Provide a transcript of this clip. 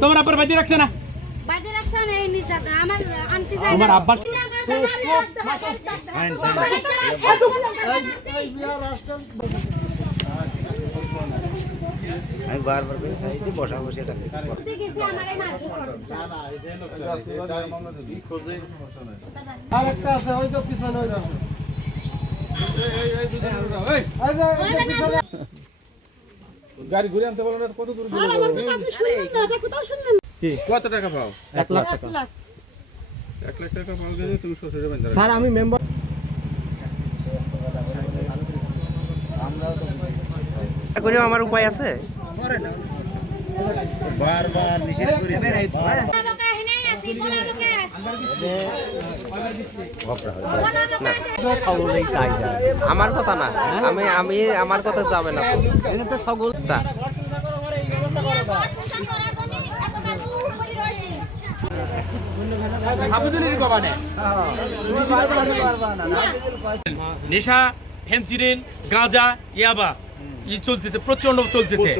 তোমার আব্বার বাদি রাখছে না? বাইরে রাখছে না আমার। আব্বার আমি বারবার করে বসা বসে আছে ওই পিছনে ওই গাড়ি ঘুরে আনতে না কত দূর কত টাকা পাও? এক লাখ টাকা। এক লাখ। টাকা পাও গেলে তুমি শ্বশুরে স্যার আমি মেম্বার করেও আমার উপায় আছে। বারবার নিষেধ করেছে। আমার কথা না আমি আমি আমার কথা যাবে না। তো। সকল নেশা ফেন্সিডিল গাঁজা ইয়াবা ই চলতেছে প্রচণ্ড চলতেছে।